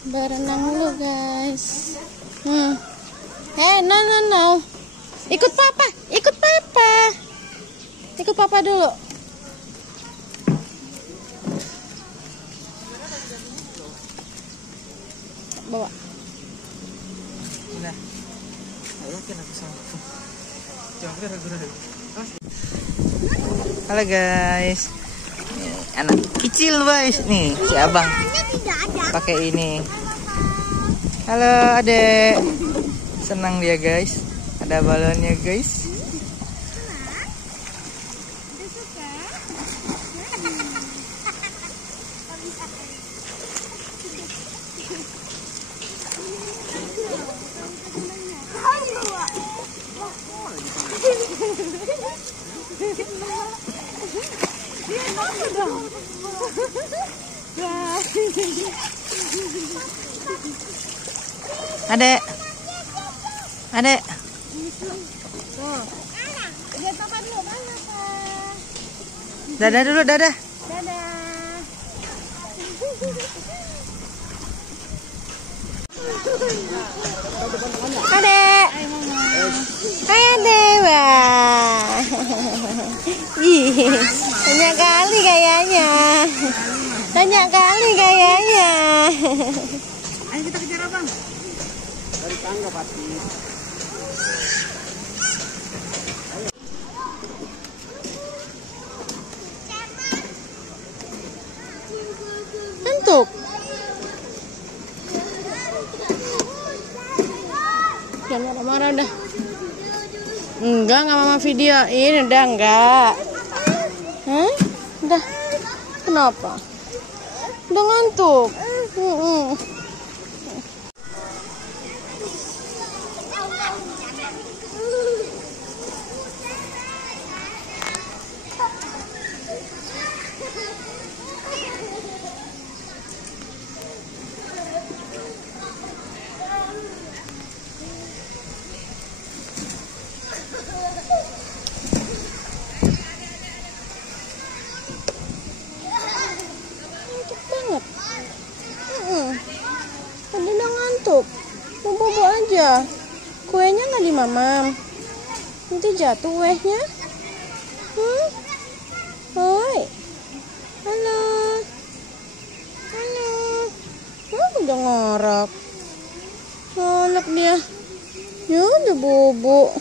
Berenang dulu guys. No. Ikut papa. Ikut papa dulu. Bawa. Nah. Ayo kena kesana. Halo guys. Nih, anak kecil guys. Nih, si Abang pakai ini. Halo adek. Senang dia guys. Ada balonnya guys. Adek. Dadah dulu, dadah. Adek. Hai adek, wah. Banyak kali kayaknya. Ayo kita kejar Abang. Dari tangga pasti. Ngantuk. Jangan marah-marah udah. Enggak mama videoin, udah enggak. Udah. Kenapa? Udah ngantuk. Banget. Tadi udah ngantuk. Mau bobo aja. Kuenya nggak dimamam. Nanti jatuh kuenya. Hai. Halo. Udah ngorak. Ngorak dia. Ya udah bobo.